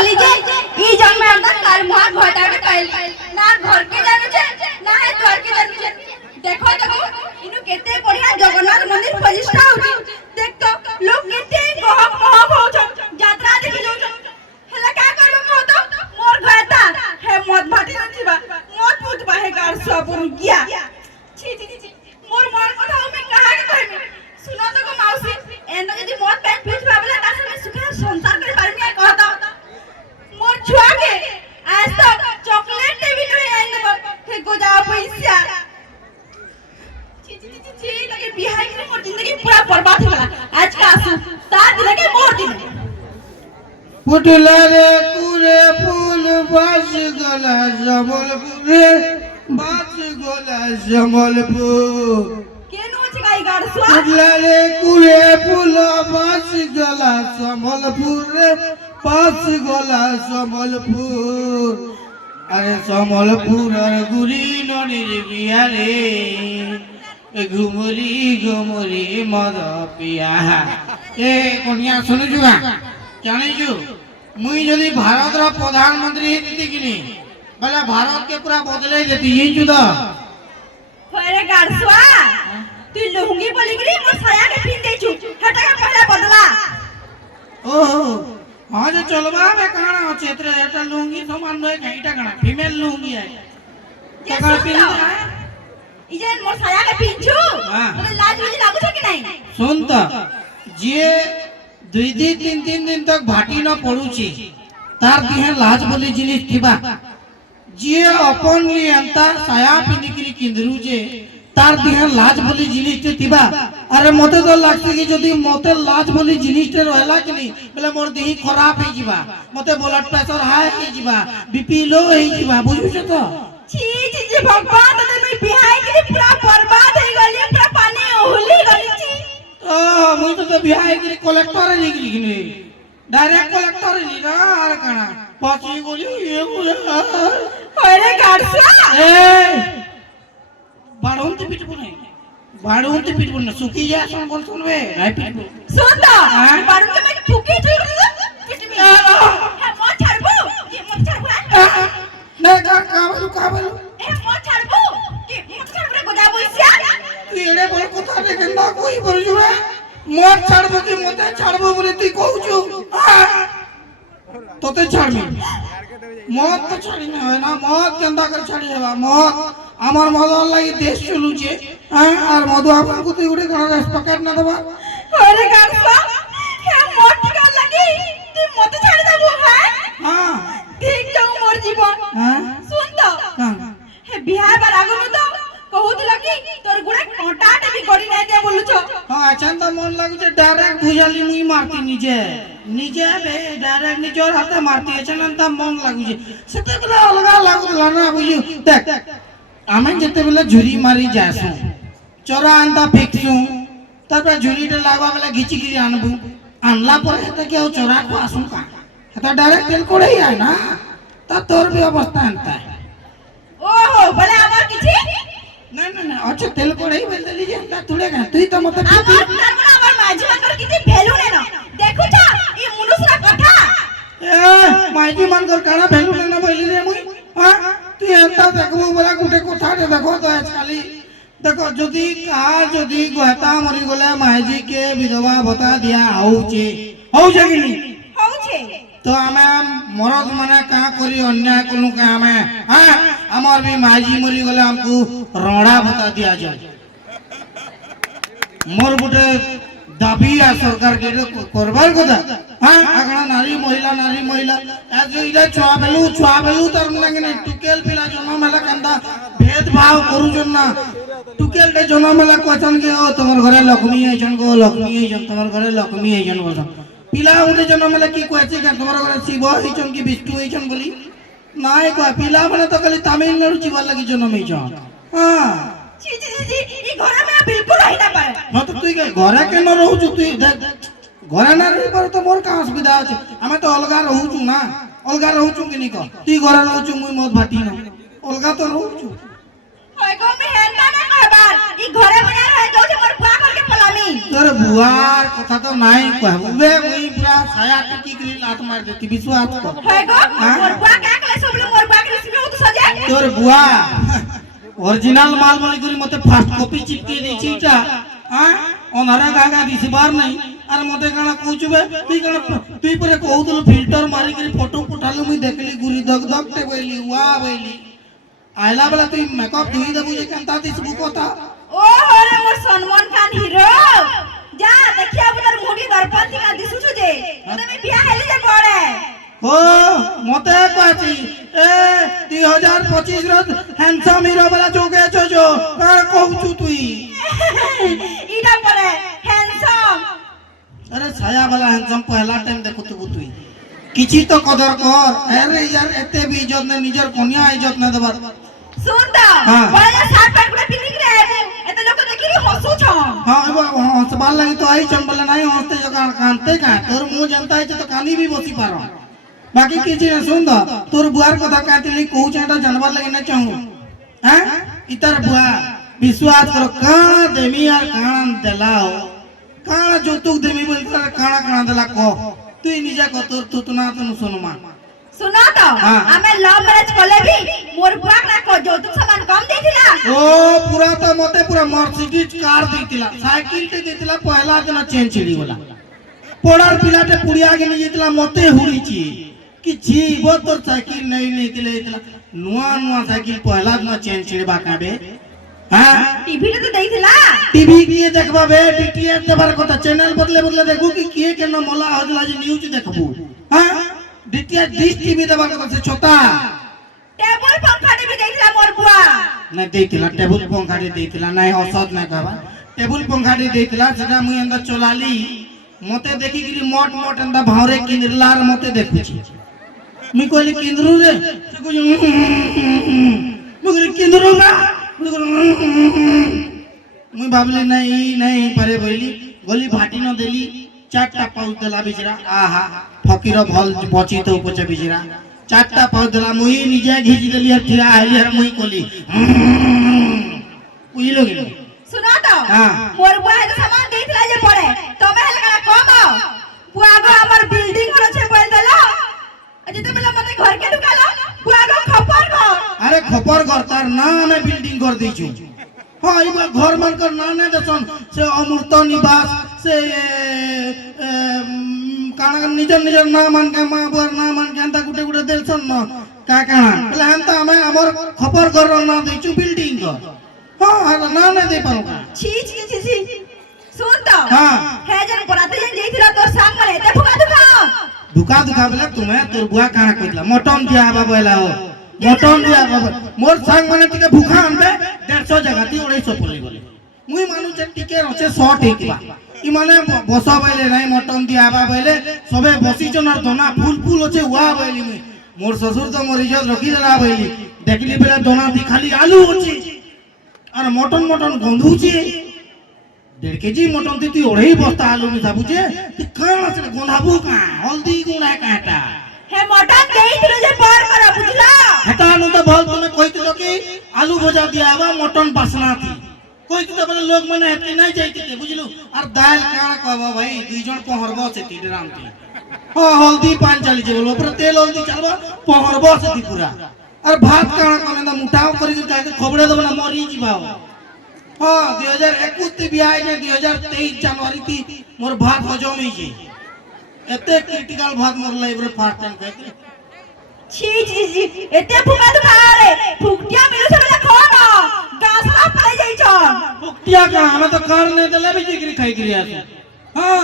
কলি যে ই জন্মে আমরা কার মহা ঘটাড়ে পাইলি না ঘর কে জানুছে না হে দ্বার কে জানুছে দেখো দেখো ইনু কেতে বড়িয়া জগন্নাথ মন্দির প্রতিষ্ঠা হউছি দেখ তো লোক কেতে গহক মহক হউছ যাত্রা দেখি যাউছ হেলা কা করব কহ তো মোর ঘরটা হে মদ ভাটি নছিবা মদ পুতবা হে গার সবুর গিয়া ছি ছি ছি মোর মর কথা আমি কাহাকে কইমি सुनो तो को माउसी एंदा यदि मौत पैक पीछ बाबला ता से सुखा संसार करे पारमी आ कहता मोर छुआ के आज तक चॉकलेट टेबल रे एंदा हे गोजा पैसा ची ची ची ची लगे बिहाई के मोर जिंदगी पूरा बर्बाद हो गला आज का आंसू साथ लगे मोर दिन पुटला रे कुरे फूल बास गला जमलपुर बास गला जमलपुर पुटला रे कुरे फूल बास गला जमलपुर बास गला जमलपुर अरे जमलपुर गुरी ननिर बिया रे घुमरी घुमरी मद पिया ए कोनिया सुनु जुगा जाने जो मुई जदी भारत रा प्रधानमंत्री हेती किनी भला भारत के पूरा बदले देती ये जुदा होरे गारसवा तू लुंगी बोली गरी मोर साया के पिन दे छु हटा के पहले बदला ओहो हां जो चलबा में काना हो क्षेत्र एटा लुंगी समान नय काईटा काना फीमेल लुंगी है ककर पिन इजे मोर साया के पिन छु तोरे लाज लज लागु छ कि नहीं सुन त जे 2-3 दिन तक भाटी न पड़ुची तार दिहे लाज बोली जिनिस थिबा जे अपन ली अंता साया पिनिकरी किंदरू जे तार दिहे लाज बोली जिनिस थिबा अरे मते तो लागसी कि जदी मते लाज बोली जिनिस रहला कि नहीं बोले मोर देही खराब हे जिबा मते ब्लड प्रेशर हाई हे जिबा बीपी लो हे जिबा बुझु छ त छी छी जी भगवान तते मैं बिहाई के पूरा बर्बाद हे गली पूरा पानी ओहली गली छी मुई तो बिहाई के कलेक्टर है निकली कि डायरेक्ट कलेक्टर है ना आर काना पाची गोली ये बोले अरे गारसा ए बाड़ोंती पिट बोले बाड़ोंती पिट बोले सुकी जा सुन बे नहीं पिट सुन तो बाड़ोंती में फुकी ठीक पिट में है मो छाड़बो ये मो छाड़बो नहीं का बोलू ए मो छाड़बो कि मो छाड़बो गोदा बइसिया एड़े बोल कोथा रे केंदा कोई बरजुवे मोर छाड़बो कि मते छाड़बो बोले तू कहूछु तोते छाड़मी मौत तो छाड़ी ना है ना मौत केंदा कर छाड़ी हेबा मौत हमर मदर लागि देश चलू छे और मधु आपन को तू गुडे कना रेस्पेक्ट ना देबा अरे गारसा हे मोट का लगी तू मते छाड़ी देबो है हां ठीक जाऊ मोर जीवन हां सुन तो हे बिहार पर आगु तो कहूतला कि तोर गुडे कांटाटे भी गड़ी नै दे बोलु छ हां अच्छा त मन लागु छे डायरेक्ट भुजाली मुई मारती निजे निजे बे डायरेक्ट निजोर हाथे मारती छन त मन लागु छे सेते बेला अलगा लागुला ना बुझु देख आमे जते बेला झुरी मारी जासु चोरा आंदा फेकसु तबे झुरीटे लागवा बेला घिची घिची आनबु आनला पर हेते के चोरा को आसु का हेता डायरेक्ट तेल कोड़े आय ना त तोर भी अवस्था अंता है ओहो भले आमार किछि ना अच्छा तेल कोड़े बेल लीजिए ना तुले का तुई त मत आमार माझी मानकर किछि भेलु ने न देखु छ ई मनुष्यरा कथा ए माझी मानकर काना भेलु ने न बोली रे मुई हां तू एंता देखबो बोला गुटे कोठा रे देखो तो आज खाली देखो जदी गोहता मरी गले माझी के विधवा भत्ता दिया होउचे कि नहीं होउचे तो आमे मरद माने का करी अन्याय कोनु का आमे हां हमर भी माझी मरी गले हमको रोड़ा भत्ता दिया जाए मोर गुटे दाबी आ सरकार के करबार कथा हां आगणा नारी महिला आज इला छुआ बेलू तर मने ने टुकेल पिला जन्म मला कंदा भेदभाव करू जन्ना टुकेल डे जन्म मला क्वेश्चन के ओ तमर घरे लक्ष्मी आइछन को लक्ष्मी आइछन तमर घरे लक्ष्मी आइछन बोल पिला उठे जन्म मला की कहते के तमर घरे शिव आइछन की विष्णु आइछन बोली नाय को पिला माने तो खाली तमिलनाडु जीवा लगी जन्म आइछन हां जी जी जी ई घरे में बिल्कुल रही ना पाए हां तो तू के घरे के न रहू तू देख घरे ना रही पर तो मोर का असुविधा আছে আমি তো অলগা রহুচু না অলগা রহুচু কি নি ক তুই ঘরে রহুচু মুই মদ ভাটি না অলগা তো রহুচু হয় গো আমি হেনতা না কহবার ই ঘরে বনে রহে যাউছে মোর বুয়া করকে পলামি তোর বুয়ার কথা তো নাই কহবু বে মুই পুরা ছায়া টিকি করি লাত মার দেতি বিশ্বাস কর হয় গো মোর বুয়া কাকলে সবলে মোর বুয়া কে রিসিভ হতো সজে তোর বুয়া অরিজিনাল মাল বলি করি মতে ফার্স্ট কপি চিপকে দিছি এটা হ্যাঁ ওনারা গাগা দিছিবার নাই আর মতে কানা কইছবে তুই পরে কহুতল ফিল্টার মারি করি ফটো উঠালু মুই দেখলি গুরি দগ দগ তে বইলি ওয়া বইলি আইলা বেলা তুই মেকআপ ধুই দেবু যে কেনতা দিছবু কথা ও রে মোর সলমান খান হিরো যা দেখিয়া বুলার মুডি দর্পণ থেকে দিছুছু যে তুমি বিয়া হেলি যে করে ও মতে কইছি এ 2025 র হ্যান্ডসাম হিরো বেলা চোকে চোজো কার কহুছু তুই ইডা পরে হ্যান্ডসাম अरे छाया वाला हम पहला टाइम देखो तू तुई किछि तो कदर कर अरे यार एते भी इज्जत ने निजर कोनिया इज्जत न देबार सुन त बड़ा साथ पर पूरा पिकनिक रे एते लोग देखि रे हसु छ हां एबो हंसबार लगी तो आई चंबल नहीं हंसते जका कानते का तोर मुंह जनता है तो कानी भी बसी पारो बाकी किछि न सुन द तोर बुआर कथा कहतिली कहू छटा जानवर लगे न चाहू हैं इतर बुआ विश्वास करो का देमी यार कान देलाओ काना जोतुक देमी बोल कर काना काना देला को তুই নিজে কত তুতনা তুন শুনমা सुनो तो हमें लव मैरिज कोले भी मोर बुआ ना को যৌতুক সামান কম দেইছিলা ও পুরা তো মতে পুরা মার্সিডিজ কার দিতিলা সাইকেল তে দিতিলা পয়লা দিন চেন ছিড়ি গলা পড়ার পিলাতে পুড়িয়া গে নিয়েছিলা মতে হুড়িছি কি জীব তোর সাইকেল নাই নিতিলে দিতিলা নুয়া নুয়া সাইকেল পয়লা দিন চেন ছিড়বা কাবে হ্যাঁ টিভি তে তো দেইছিলা টিভি কিয়ে দেখবা বে ডিটিএস দেবার কথা চ্যানেল বদলে বদলে দেখবো কি কিয়ে কেন মোলা হজলা যে নিউজ দেখবো হ্যাঁ ডিটিএস ডিশ টিভি দেবার কথা সে ছোটা টেবল पंखा টিভি দেইছিলা মোর বুয়া না দেইতিলা টেবুল পঙ্খাটি দেইতিলা নাই অসৎ না কবা টেবুল পঙ্খাটি দেইতিলা সেটা মুই এন্দা চলালি মতে দেখি গিরি মোট মোট এন্দা ভাউরে কিনলার মতে দেখুছি মুই কইলি কিন্দরু রে সে কই মুই কইলি কিন্দরু না मुई भाबली नहीं पारे बोली गोली भाटी न देली चारटा पाउच देला बिचरा आहा फकीर भल बची तो उपचे बिचरा चारटा पाउच देला मुई निजे घिच देली और ठिया आइली और मुई कोली बुझलो कि सुनो तो मोर बुआ तो सामान देइथिला जे पड़े तबे हेला कला कम बुआ गो हमर बिल्डिंग घर छे बोल देला अजे तो बेला मते घर के ढुकालो बुआ गो खपर घर अरे खपर घर तार नाम बिल्डिंग कर देछु हाँ इबा घर मन कर नाने दसन से अमृत निवास से काना निजर निजर नाम मान के मां बुआर नाम मान के अंता गुटे गुटे देलसन न का काना पहले हमता हमें हमर खपर घर ना देछु बिल्डिंग घर हां नाने दे पारो छी छी छी छी सुन तो हां हे जन पराते जन जेइथिला तोर संग माने एते भुका दुखा बेला तुम्हें तोर बुआ काना कइला मटन दिया हबा बोला हो मटन दिया बाबा मोर संग माने टिके भूखा आनबे 150 जगह ती 250 पल्ली बोले मुई मानु जे टिके रचे 100 टिकबा इ माने बसा बैले नाही मटन दिया बा बैले सबे बसी जन दोना फूल फूल होचे हुआ बैली मुई मोर ससुर तो मोर इज्जत रखी देला बैली देखली बेला दोना दी खाली आलू होची और मटन मटन गंधुची 1.5 केजी मटन ती 2.5 बस्ता आलू में साबुचे ती काना से गंधाबू का हल्दी गुना काटा हे मटन देइथिलो जे पार करा बुझला हेता नु तो बोल तने कहितलो कि आलू भजा दिया बा मटन बासना थी कोई तो बोले लोग मने हेती नहीं जाईते बुझलु और दाल काना कहबो भाई दुई जन पहरबो से ती रामती हां हल्दी पान चली जे बोलो पर तेल हल्दी चलबो पहरबो से ती पूरा और भात काना कोने दा मुठाव करी के खबड़े दो ना मरी जीवाओ हां 2021 ती बियाह जे 2023 जनवरी ती मोर भात हजम ही जे एते क्रिटिकल भात मोर लाइब्रेरी फास्ट टाइम कहते छी छी छी एते भुका दुखा रे फुकटिया मिलु से बेला कोन गासला पड़े जाई छन फुकटिया का हमें तो कार ने देले भी जिगरी खाई गिरी आसे हां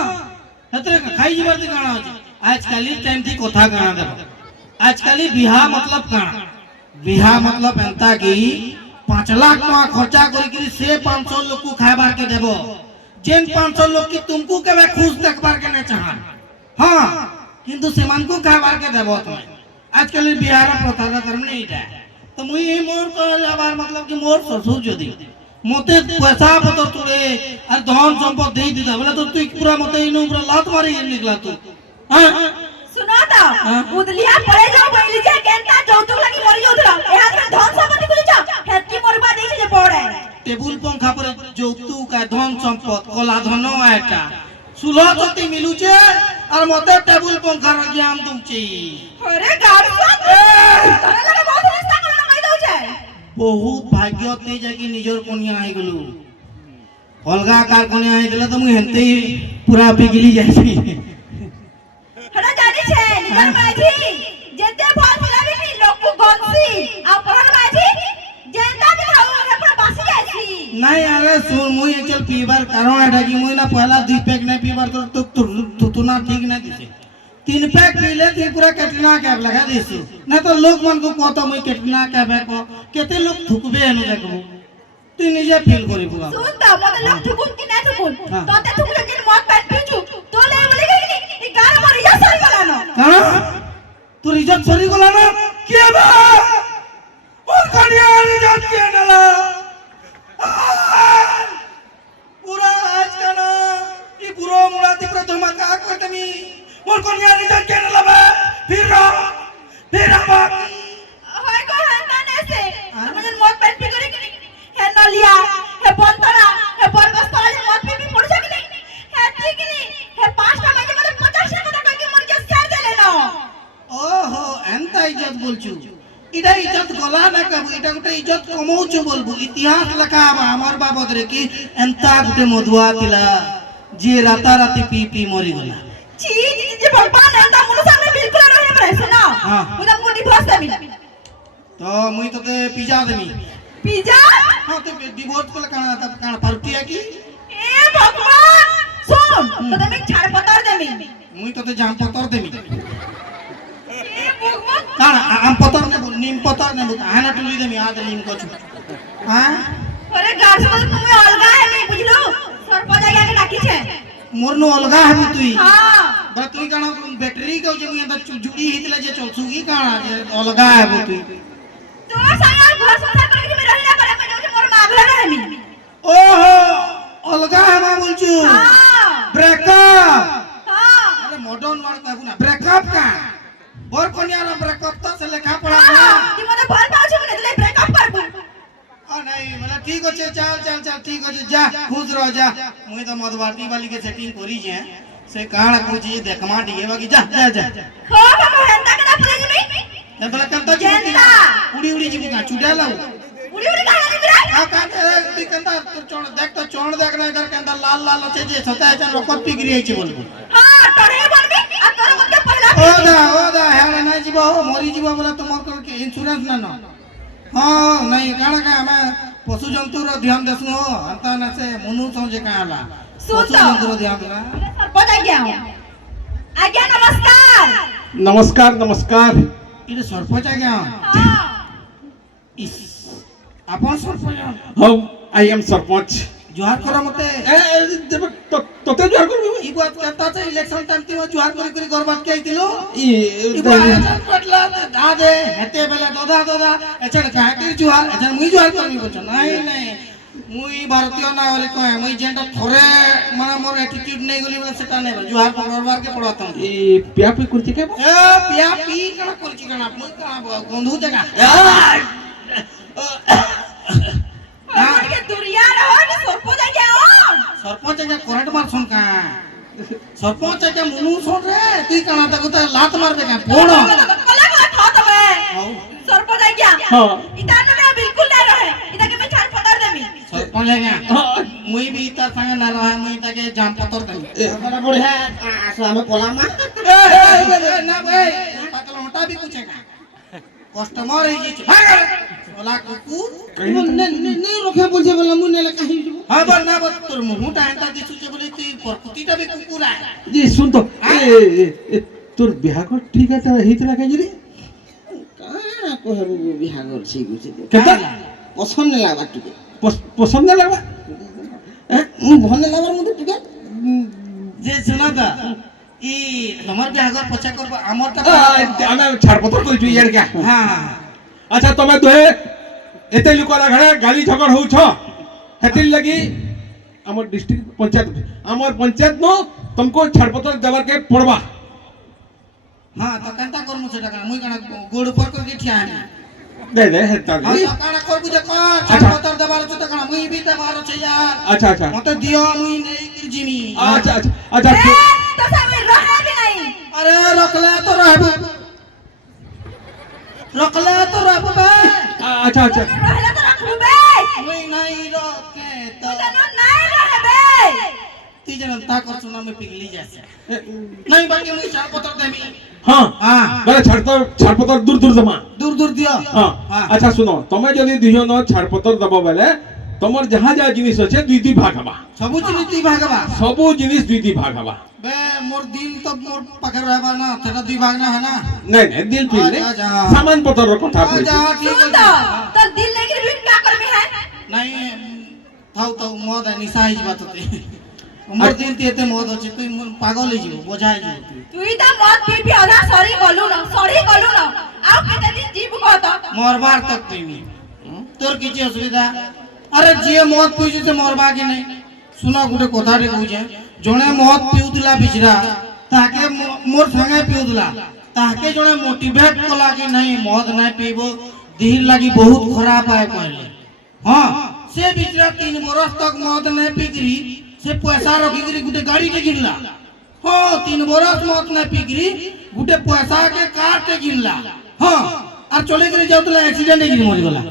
हतरे खाई जीवर दी गाना होची आजकल टाइम थी कथा गाना दे आजकल बिहा मतलब गाना बिहा मतलब एंता की 5 लाख टका खर्चा करी करी से 500 लोग को खाइबार के देबो जेन 500 लोग की तुमको केबे खुश देखबार के न चाहन हां किंतु सेमान को खाइबार के देबो तुम आजकल बिहार प्रथा धर्म नहीं है तो मुई मोर कहलाबार मतलब कि मोर ससुर जदी मते पैसा पतो तोरे और धन संपत्ति दे दिदा बोले तो तू पूरा मते इनु पूरा लात मारी निकला तू हां सुनो तो उदलिया पड़े जाओ बोली जे केनता जौतुक लगी मरी जाउतरा एहा धन संपत्ति कुछ हेती मोरबा देई जे পড়ে টেবুল পঙ্খা পরে যৌতুক আর ধন সম্পদ কলা ধন এটা সুলহ চতি মিলুছে আর মতে টেবুল পঙ্খার জ্ঞান দউছি আরে গাড়সন তোরা লাগে বহুত রাস্তা করে কই দউছে বহুত ভাগ্যতে যাকি নিজর কনিয়া আই গলু অলগা কার কনিয়া আই গলে তো মু হেনতেই পুরা পিগলি যাইছি হেডা জানিছে নিজর মাঝি যেতে ভাল লাগি নি লোকু গনছি আর পরান মাঝি যেটা বি খাও পুরা বাসি যাইছি নাই আরে শুন মুই একচুয়াল পিবার কারণ এটা কি মুই না পহলা 2 पैक নাই পিবার তো তুনা ঠিক না দিছে 3 पैक पीले ती पूरा कैटरिना कैफ लगा दिसु ना तो लोग मन को कत मुई कैटरिना कैफ को केते लोग थुकबे एनु देखबो তুই নিজে ফিল করি পুরা শুন তো মতে লোক ঠুকুন কি না ঠুকুন হ্যাঁ। তোতে ঠুকলে যে মত পেট পিছু তোলে বলি গলি এই গার মরি যা সরি গলানো কারণ তোর ইজ্জত সরি গলা না কে বা ওর কনিয়া ইজ্জত কে নালা পুরা আজ কানা ই পুরো মুড়াতি পুরো ধমাকা করে তুমি মোর কনিয়া ইজ্জত কে নালা বা ফির আবা হয় গো হ্যাঁ নেছে তোমাদের মত পেট পিছু কি হে নলিয়া হে বন্তরা হে বরগস্তরা যে মত পিপি পড়ছে কি হে ঠিক নি হে পাঁচটা মাঝে মধ্যে 50 টাকা কই কি মর কে শেয়ার দিলে না ওহো এন্তা ইজ্জত বলছু এটা ইজ্জত গলা না কবু এটা গোটে ইজ্জত কমাউছু বলবু ইতিহাস লেখা আমার বাবদ রে কি এন্তা গোটে মধুয়া পিলা যে রাতারাতি পি পি মরি গলা ছি যে ভগবান এন্তা মনু সামনে বিলকুল রহে পড়েছে না হ্যাঁ। ওটা মুডি ফস দেবি তো মুই তোতে পিজা দেমি পিজা হ্যাঁ তো ডিভোর্স করলে কানা পারতি কি এ ভগবান শুন তোতে আমি ছাড় পতর দেবি মুই তোতে জাম পতর দেমি এ ভগবান কানা আম পতর নেব নিম পতর নেব হানা টুলি দেমি আদে নিম কচু হ্যাঁ আরে গাছ মত তুমি অলগা হেমি বুঝলো সরপঞ্চ আগে ডাকিছে মোর নো অলগা হবি তুই হ্যাঁ বা তুই কানা ব্যাটারি কও যে মুই এন্তা জুড়ি হিতলে যে চলছু কি কানা যে অলগা হবি তুই তোর সাঙ্গে ঘর সংসার করে তুমি রহিলা করে কই যাও মোর মাগলা হেমি ওহো অলগা হবা বলছু হ্যাঁ ব্রেকআপ হ্যাঁ अरे मॉडर्न वाला कहबू ना ब्रेकअप का बोर कोनियारा ब्रेकअप तो से लेखा पढ़ा ना তুই মতে ভাল পাওছ কি তুই ব্রেকআপ করবু ओ नहीं मतलब ठीक होचे चल चल चल ठीक होचे जा खुश रह जा मुई तो मधुबाटी वाली के सेटिंग करी जे से काण कुछ देखमा दिए बाकी जा जा जा खो खो हेंता के ना पड़े जमी ने बला कंता जी जेंता। उड़ी उड़ी जी का चुड़ा लाऊ उड़ी उड़ी कहां निकला आ का तू कंता तो चोण देख तो चोण देख ना इधर कंता लाल लाल আছে যে ছতা আছে রকত পিগরি আইছে বলবো हां टरे बनबी आ तोर মতে পয়লা ओ दा है ना जीव मरी जीव बोला तुमर के इंश्योरेंस ना ना हां नहीं काना का हमें पशु जंतु रो ध्यान देसु हो अंता ना से मनुष्य जे काला सुन पशु तो। जंतु रो ध्यान देला सरपंच आज्ञा नमस्कार नमस्कार नमस्कार इले सरपंच आ गया हां इस अपन सरपंच हम आई एम सरपंच जोहार करो मते তোতে জোর করবি ई बात करता से इलेक्शन टाइम ती जोहार करी घर बात के आइतिलो ই ई बात पटला दादे हेते बेला दोदा एचन काटी जोहार एचन मुई जोहार करमी बोल नहीं नहीं मुई भारतीय नागरिक है मुई जेंटा थोरे माने मोर एटीट्यूड नहीं गली बोले सेटा नहीं बोल जोहार करवार के पड़ाता हूं ই পিয়া পি করছি কে ए पिया पी कना करछि कना मुई का गंधु जगह और के दुरिया रहो ने सरपंच आज्ञा सरपंच के करंट मार सुन का सरपंच के मुनु सुन रे तू कना तक तो लात मारबे का पोड़ो कला कला था तबे सरपंच आज्ञा हां इता ने बिल्कुल ना रहे इता के मैं छाड़ पतर देमी सरपंच गया मुई भी तार संग ना रहे मुई ताके जाम पतर दे बड़ा बढ़िया आसो हमें पोलामा ना भाई पातल हटा भी कुछ का कस्टमर है जी ओला कुकुर नहीं रोके बोलছে বললাম মুনে লা কাহি हां बर ना बर तोर मुहुटा एंता दिसु जे बोले तू प्रकृतिटा भी कुकुर है জি শুন তো তোর বিহাঘর ঠিক আছে হিতলা কে যদি কানা কহবু বিহা করছি গুছি কেতা পছন্দ লাগবা টিকে পছন্দ লাগবা মু ভাল লাগবার মতে টিকে जे सुना दा ई তোমার বিহাগর পছা করব আমরটা আমি ছাড়পত্র কইছি ইয়ার কে हां আচ্ছা তুমি দুহে এতে লোকর আঘড়ে গালি ঝগড় হউছ হেতির লাগি আমার ডিস্ট্রিক্ট পঞ্চায়েত নো तुमको ছাড়পত্র দেবার কে পড়বা हां तो कंता करमु सेटा का मुई कना गोड़ ऊपर करके ठिया है दे हेता हाँ दे तो काना करबू जे कर अच्छा। छाड़पतर देबार छ त काना मुई भी देबार छ यार अच्छा अच्छा मते दियो मुई नहीं कर जिमी अच्छा अच्छा अच्छा ए तो सब रहे भी नहीं अरे रखले तो रहबू रखले तो रहबू बे अच्छा अच्छा रहला तो रखबू बे मुई नहीं रखे तो तनो नहीं रहे बे ती जन ता कर सुना में पिघली जासे नहीं बाकी मुई छाड़पतर देमी हाँ हाँ बोले छाड़पतर दूर दूर जमा दूर दूर दियो हाँ अच्छा सुनो तमे जदी दुई जन छाड़पतर दबो बेले तमर जहाँ जहाँ जिनिस अच्छे दुई दुई भाग हवा सबु जिनिस ती भागबा सबू जिनिस दुई दुई भाग हवा बे मोर दिल तो मोर पाखे रहबा ना तेरा दुई भाग ना है ना नहीं नहीं दिल फिर नहीं अच्छा। सामान पतर रो कथा पड़ी जा ठीक सुन है तो दिल लेकर भी क्या कर में है नहीं थाउ तो मद है निशा हिज बात होते मोर दिल तेते मद अछि तू पागल ही जीव बोझाई जीव तू तो मत पी अधा सॉरी गलू ना आउ केते दिन जीव कहत मरबार तक पीमी तोर किछि असुविधा अरे जिए मद पीछि से मरबा कि नहीं सुना गुटे कथा रे कहू जे जने मद पिउदिला बिचरा ताके मोर संगे पिउदिला ताके जने मोटिवेट कला कि नहीं मद नहीं पीबो देह लागी बहुत खराब है कहले हां से बिचरा 3 बरस तक मद नहीं पीकरी से पैसा रखिकरी गुटे गाड़ी के किनला हां 3 बरस मद नहीं पीकरी गुटे पैसा के कार के किनला हां और चले करे जाउतला एक्सीडेंट हे गिरी मर गला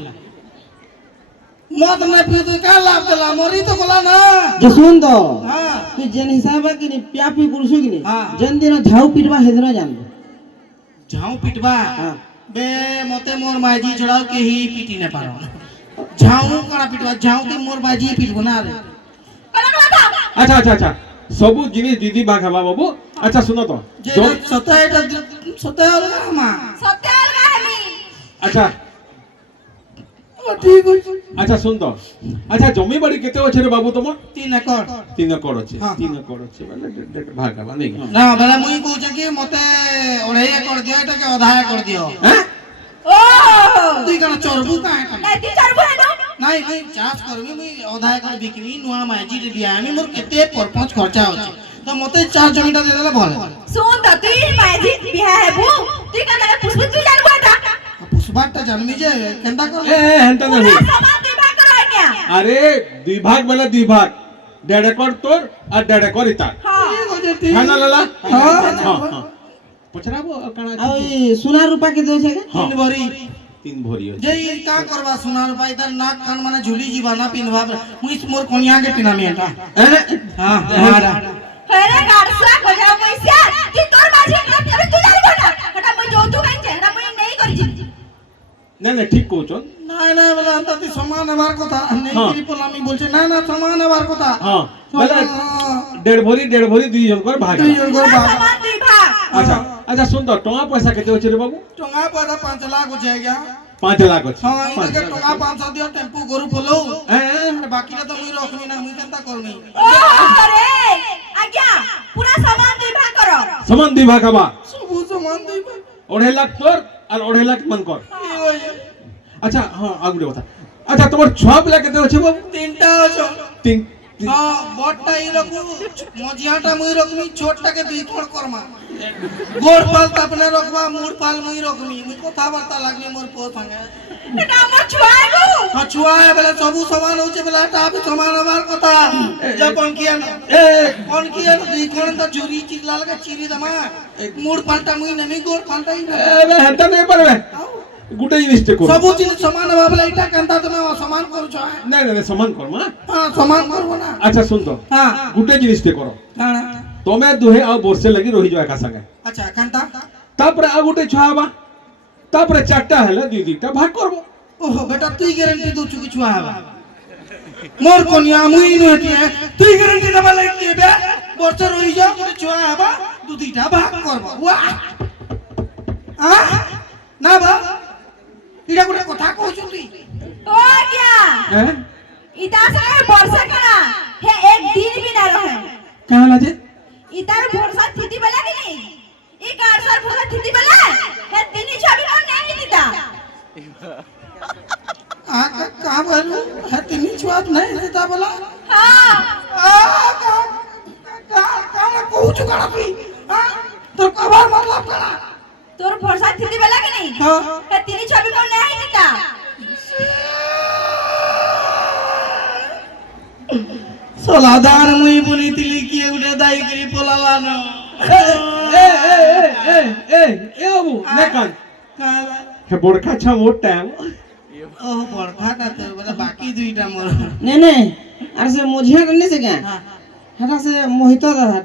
मत ना पी तो का लाभ देला मरी तो गला ना जे सुन तो हां तू जेन हिसाब कि नि प्यापी कुरसु कि नि हाँ। जेन दिन झाऊ पिटबा हेदना जान झाऊ पिटबा हां बे मते मोर माजी छड़ाओ के ही पीटी न पारो झाऊ कणा पिटबा झाऊ के मोर बाजी पिटबो ना रे अच्छा अच्छा अच्छा सबू जिनिस दीदी भाग हवा बाबू अच्छा सुनो तो जे सता अलगा मा सत्य अलगा है मी अच्छा ठीक हो अच्छा सुन तो अच्छा जमी बाड़ी केते अछि रे बाबू तुम 3 एकड़ 3 एकड़ अछि हाँ। 3 एकड़ अछि माने भाग हवा नहीं ना बेला मुई कहू छ कि मते 2.5 एकड़ दियो एटा के आधा एकड़ दियो हैं ओ तुई कणा चरबू का है नहीं ती चरबो है ना नहीं नहीं चाष करबी मुई आधा एकड़ बिकनी नुआ माजी रे बिया में मोर केते परपंच खर्चा होछि तो मते 4 जमीटा दे देला भले सुन तो तू मैजिक बिहा है बू तू का पुष्प तू जानबो एटा पुष्पाटा जन्मी जे केंदा कर ए हेंता पूरा नहीं सामान विवाह करो क्या अरे दुई भाग वाला दुई भाग 1.5 एकड़ तोर और 1.5 एकड़ इतार हां ठीक हो जती है ना लाला हाँ। हां पुछराबो कणा आ ई सोना रूपा के दे छै के हाँ। 3 भरी 3 भरी अछि जे ई का करबा सुनार पाई त नाक कान माने झुली जीवा ना पिनवा मुई मोर कोनिया के पिना मेटा हां हां अरे गाड़सा हो जाओ पैसा कि तोर माझी अबे तू जानबो ना हटा मैं जो तू कहीं हटा मैं नहीं करी जी नहीं नहीं ठीक कहछन নাই নাই বলে আন্তা তুই সমান হবার কথা নেই হ্যাঁ। করি পলামি বলছে না না সমান হবার কথা हां बोले 1.5 भरी 2 जन कर भाग তুই ওর पूरा বাবা सामान विवाह अच्छा अच्छा सुन तो टोंगा पैसा केते अछि रे बाबू टंगा पड़ा 5 लाख हो जाएगा 5 लाख अछि हां इनके टंगा 500 दियो टेम्पू गरु पोलो हैं बाकी तो मुई रखनी ना मुई केनता करनी ओ रे आज्ञा पूरा सामान विवाह करो समान दी भाग हवा सब समान दई 2.5 लाख तोर और 2.5 लाख मन कर ई होय अच्छा हां आगुडे बता अच्छा तोर छुआ पिला केते अछि बाबू তিনটা আছে तीन हां बड़टा ई रखू मझियाटा मुई रखनी छोटटा के दुई कोण करमा गोड़ पाल त अपने रखबा मूड पाल मुई रखनी मुई कथा बार्ता लागनी मोर पो संगे ना हमर छुआइबू हां छुआ है बेले सबु समान होचे बेले ता भी समान हमार कथा जपन किया ना ए कोन किया ना दुई कोण त चोरी चिल्ला लगा चिरी दमा मूड पालटा मुई नमी गोड़ पालटा ही ना ए हंता नहीं परबे गुटे जिनिस ते कर सबु जिन समान हवा बेले इटा कंता तमे समान करू छ नहीं नहीं समान कर मा हां समान करबो ना अच्छा सुन तो हां गुटे जिनिस ते करो काना तमे दुहे आ वर्षे लगी रही जाय का संगे अच्छा कंता तापर आ गुटे छुआ हवा तापर चारटा हेले दी दीटा भाग करबो ओहो बेटा तुई गारंटी दो चुकी छुआ हवा मोर कोनिया मुई नु हती है तुई गारंटी दबा लगी बे वर्ष रही जा गोटे छुआ हवा दु दीटा भाग करबो वाह आ ना बा इडा गोटे कथा कहू तुई ओ आज्ञा हैं इता से वर्षा करा हे एक दिन भी ना रहे कहा लाजे इतार भरोसा थीती बला कि नहीं ई कार सर भरोसा थीती बला हे दिन छवि को नहीं दीता आ का बोलू है तिनी छुआ नहीं देता बोला हां आ का कहू छु कड़ा तुई हां तो कबार मतलब कड़ा तोर भरोसा थीती बला कि नहीं हां हे दिन छवि को नहीं दीता ସଲାଦାର ମୁଇଁ ବୁନିଥିଲି କିଏ ଗୋଟେ ଦାଇକିରି ପଲାଲାନ ଏ ବାବୁ ନେ କାନ হে বড়খা ছ মোটা ଓ ବଡ଼ଖାଟା ତ ବୋଲେ ବାକି ଦୁଇଟା ମୋର নে নে আর সে মঝিয়া নে সে কেন হেটা সে মোহিত দাদা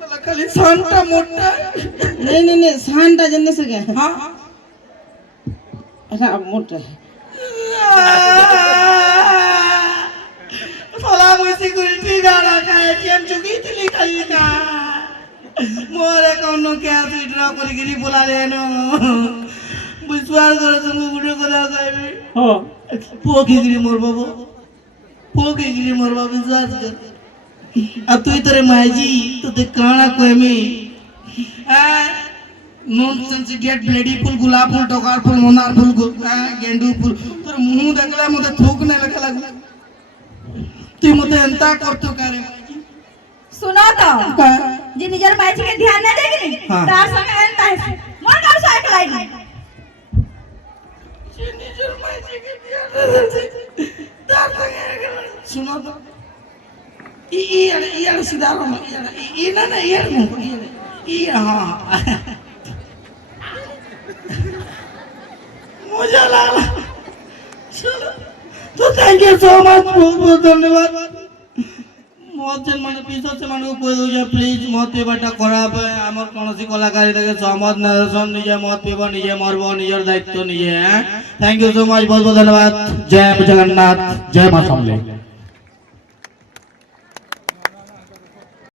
ବୋଲେ ଖାଲି ସାନଟା ମୋଟା নে নে নে সানটা জেনে সে কেন ହଁ এটা মোটা ସଲା ମୁଇଁ ସିକ୍ୟୁରିଟି ଗାର୍ଡ ଏଟିଏମ୍ ଚୁକିଥିଲି ଖାଲି କା ମୋର କौन କ୍ୟାସ୍ ୱିଥଡ୍ର କରିକିରି ବୋଲାଲେନ ବିଶ୍ୱାସ କର ତୁମକୁ ଗୋଟେ କଥା କହିବି হ্যাঁ ପୁଅ କିକିରି ମୋର ବାବୁ ପୁଅ କିକିରି ମୋର ବାବୁ ବିଶ୍ୱାସ କର ଆଉ ତୁଇ ତୋରେ ମାଇଜି ତୋତେ କାଣା କହିମି নন সেন্স ইডিয়েট ব্লেডি ফুল গোলাপ ফুল টকার ফুল মন্দার ফুল গেন্ডু ফুল তোর মুহ দেখলে মতে থুক না লেখা লাগু তুই মতে এন্তা করতো কারে सुनो तो जी निजर माइची के ध्यान ना देगी हाँ। तार संग एंता है मोर गाव साइकिल आई নিজের মাইজি কে দিয়া তার সঙ্গে শুনো তো ই সিধা রো ই না না ই হ্যাঁ মজা লাগলা চলো তো থ্যাংক ইউ সো মাচ বহুত বহুত ধন্যবাদ মত যেন মানে পিছ সেମାନଙ୍କୁ কই দଉଛ প্লিজ মত ପିଇବାଟା ଖରାପ ଆମର କୌଣସି କଳାକାର ଦେଖେ ସହମତ ନା ଦର୍ଶନ ନିଜେ ମତ ପିଇବ ନିଜେ ମରବ ନିଜର ଦାୟିତ୍ୱ ନିଜେ थैंक यू सो मच बहुत बहुत धन्यवाद जय जगन्नाथ जय मां समले।